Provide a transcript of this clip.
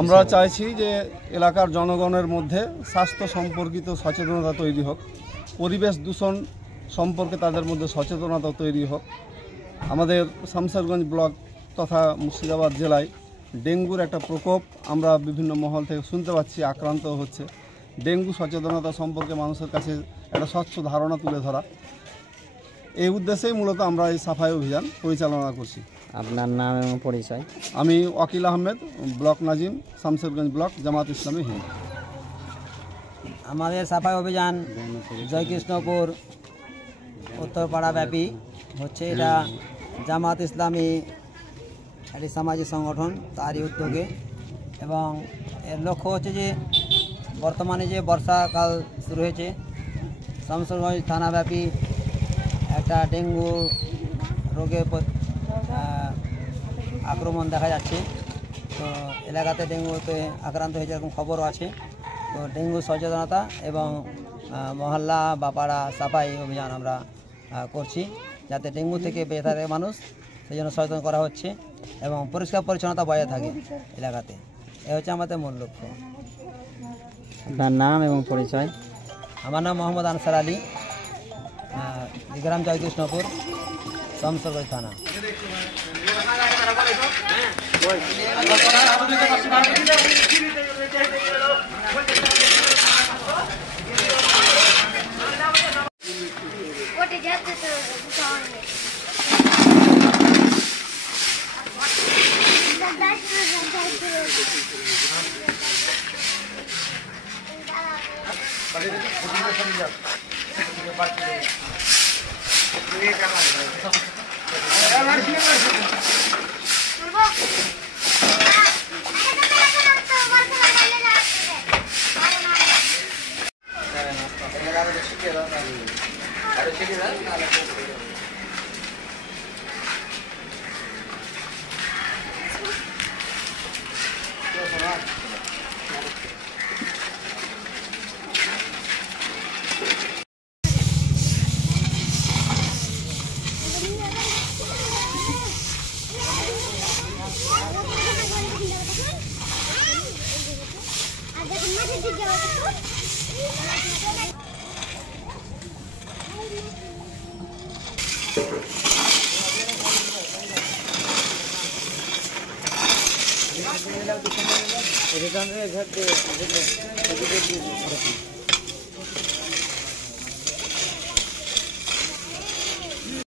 আমরা চাইছি যে এলাকার জনগণের মধ্যে স্বাস্থ্য সম্পর্কিত সচেতনতা তৈরি হোক, পরিবেশ দূষণ সম্পর্কে তাদের মধ্যে সচেতনতা তৈরি হোক। আমাদের শামশেরগঞ্জ ব্লক তথা মুর্শিদাবাদ জেলায় ডেঙ্গুর একটা প্রকোপ আমরা বিভিন্ন মহল থেকে শুনতে পাচ্ছি, আক্রান্ত হচ্ছে। ডেঙ্গু সচেতনতা সম্পর্কে মানুষের কাছে একটা স্বচ্ছ ধারণা তুলে ধরা, এই উদ্দেশ্যেই মূলত আমরা এই সাফাই অভিযান পরিচালনা করছি। আপনার নাম এবং পরিচয়? আমি ওয়াকিল আহমেদ, ব্লক নাজিম, শামশেরগঞ্জ ব্লক, জামাত ইসলামী হিন্দ। আমাদের সাফাই অভিযান জয়কৃষ্ণপুর উত্তরপাড়া ব্যাপী হচ্ছে। এটা জামাত ইসলামী একটি সামাজিক সংগঠন, তারই উদ্যোগে, এবং এর লক্ষ্য হচ্ছে যে বর্তমানে যে বর্ষাকাল শুরু হয়েছে, শামশেরগঞ্জ থানাব্যাপী একটা ডেঙ্গু রোগে আক্রমণ দেখা যাচ্ছে। তো এলাকাতে ডেঙ্গুতে আক্রান্ত হয়েছে এরকম খবরও আছে। তো ডেঙ্গু সচেতনতা এবং মহল্লা বা পাড়া সাফাই অভিযান আমরা করছি, যাতে ডেঙ্গু থেকে বেঁচে থাকে মানুষ, সেই জন্য সচেতন করা হচ্ছে এবং পরিষ্কার পরিচ্ছন্নতা বজায় থাকে এলাকাতে। এ হচ্ছে আমাদের মূল লক্ষ্য। আপনার নাম এবং পরিচয়? আমার নাম মোহাম্মদ আনসার আলী, গ্রাম জয়কৃষ্ণপুর, শামশেরগঞ্জ থানা। ঘর